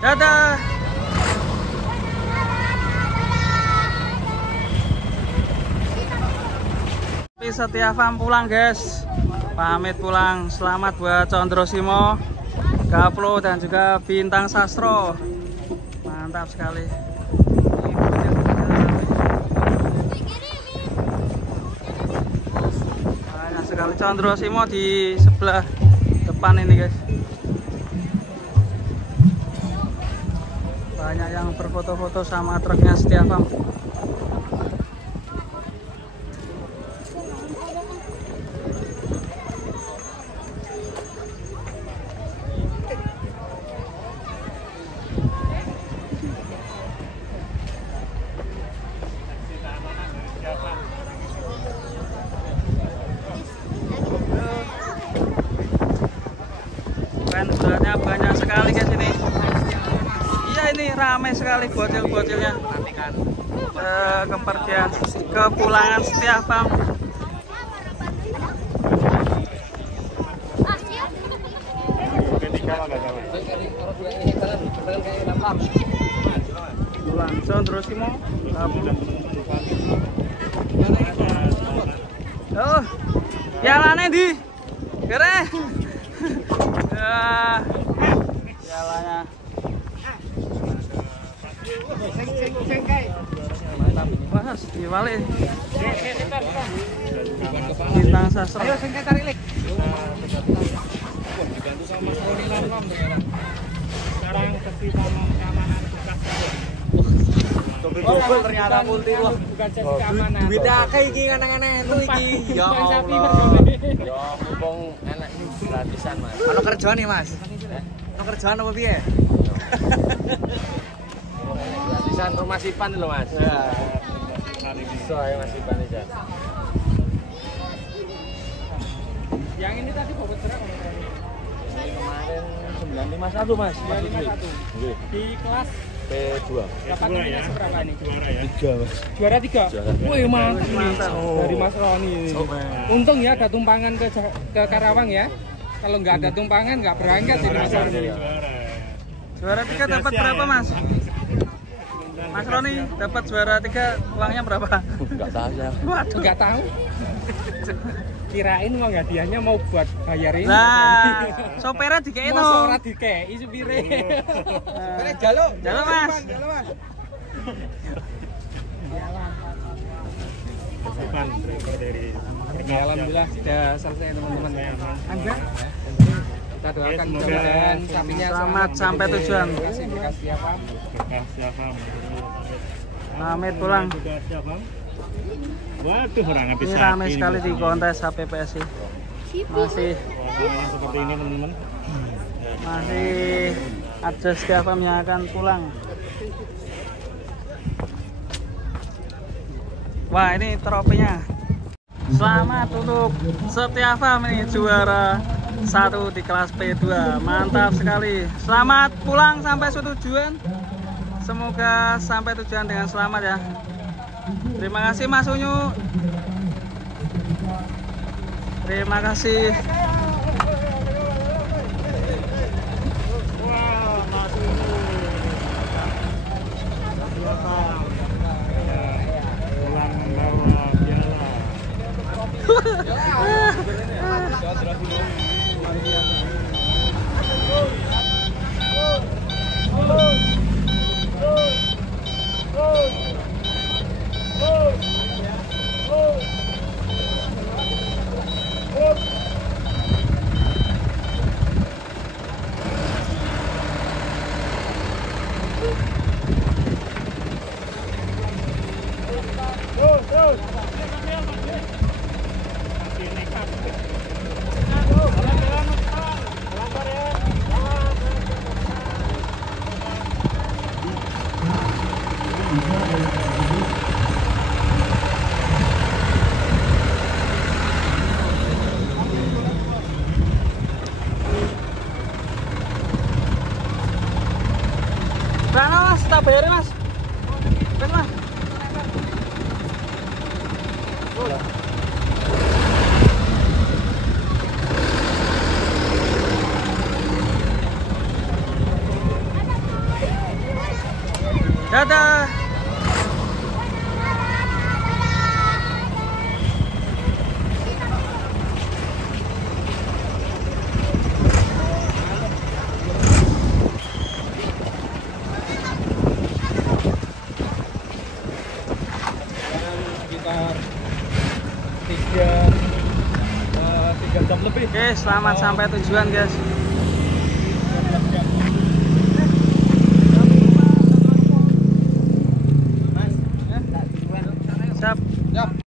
Dadah. Setia Farm pulang guys, pamit pulang. Selamat buat Condro Simo, Gaplo dan juga Bintang Sastro, mantap sekali. Banyak sekali Condro Simo di sebelah depan ini guys. Banyak yang berfoto-foto sama truknya Setia Farm. Sebenarnya banyak sekali guys ini. Iya ini ramai sekali bocil-bocilnya. Kepergian kepulangan Setia Farm. Pulang Condro Simo. Oh, jalannya di keren. Jalannya mantap ini mas diwali Bintang Sastro. Ayo sengkai tarik lik. Dibantu sama Mas Roni Lamlam sekarang keamanan bekas ternyata multi loh. Duit akeh iki aneh-aneh itu iki. Ya Allah. Ya mumpung enak gratisan mas. Ono kerjaan nih mas. Ono kerjaan apa piye? Gratisan rumah Sipan lho mas. Ya. Bisa ya mas Sipan aja. Yang ini tadi bobot berapa? Ini kemarin 951 mas. 951. Di kelas P2. Dapat nominasi berapa nih? Juara ya? 3 mas. Juara 3? Wih mantap. Dari Mas Roni. Untung ya ada tumpangan ke Karawang ya. Kalau nggak ada tumpangan nggak berangkat ini Mas Roni. Juara 3 dapat berapa mas? Mas Roni dapat juara 3 uangnya berapa? Nggak tahu ya. Waduh nggak tahu. Kirain mau hadiahnya mau buat bayar ini. Nah, sopirnya dikei no. Sopirnya dikei, supire. Jaluk mas. Alhamdulillah sudah selesai teman-teman. Anda? Kita doakan mudah-mudahan sapinya selamat sampai tujuan. Terima kasih Pak. Pamit pulang. Waduh, ini ramai sekali di kontes HPPSI. Masih seperti ini teman-teman. Masih ada Setia Farm yang akan pulang. Wah, ini trofinya. Selamat untuk Setia Farm ini juara 1 di kelas P2. Mantap sekali. Selamat pulang sampai tujuan. Semoga sampai tujuan dengan selamat ya. Terima kasih Mas Unyu. Terima kasih. Wah, Mas Unyu. Pulang membawa piala. Berapa mas? Tak bayarin mas? Berapa mas? Dadah. Sekitar 3 jam lebih. Oke, selamat sampai tujuan, guys. Siap.